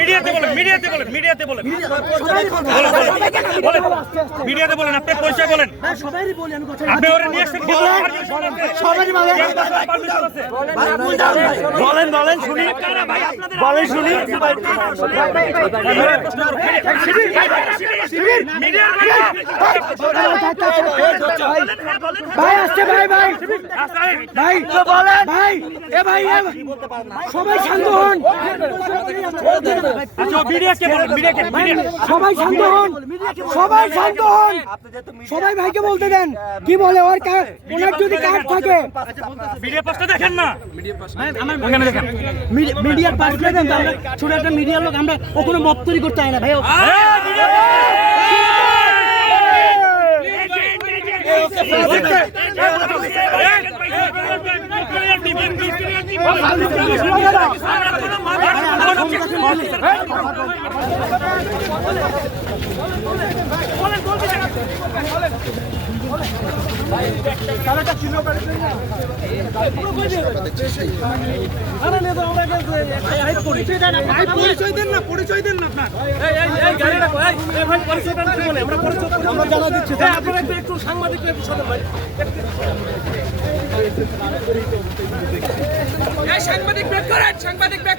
মিডিয়াতে বলেন, মিডিয়াতে বলেন, মিডিয়াতে বলেন, মিডিয়াতে বলেন, আপনি পরিচয় বলেন। আপনি ওরে নিয়ে আসছেন, বলেন বলেন শুনি, বলেন শুনি। ভাই আসছে, ভাই ভাই ভাই বলেন ভাই, এ ভাই সবাই শান্ত হন, সবাই শান্ত হন, সবাই শান্ত হন, সবাই ভাইকে বলতে দেন কি বলে। ওর ওনার যদি কার্ড থাকে মিডিয়া পাশটা দেখেন না, মিডিয়ার পাশ দেন। আমরা ছোট একটা মিডিয়ার লোক, আমরা ও কোনো বক্তব্য করতে হয় না ভাই। পরিচয় দেন না, পরিচয় দেন না আপনার। আমরা জানা দিচ্ছি একটু সাংবাদিক ভাই, সাংবাদিক ব্রেক করেন, সাংবাদিক ব্রেক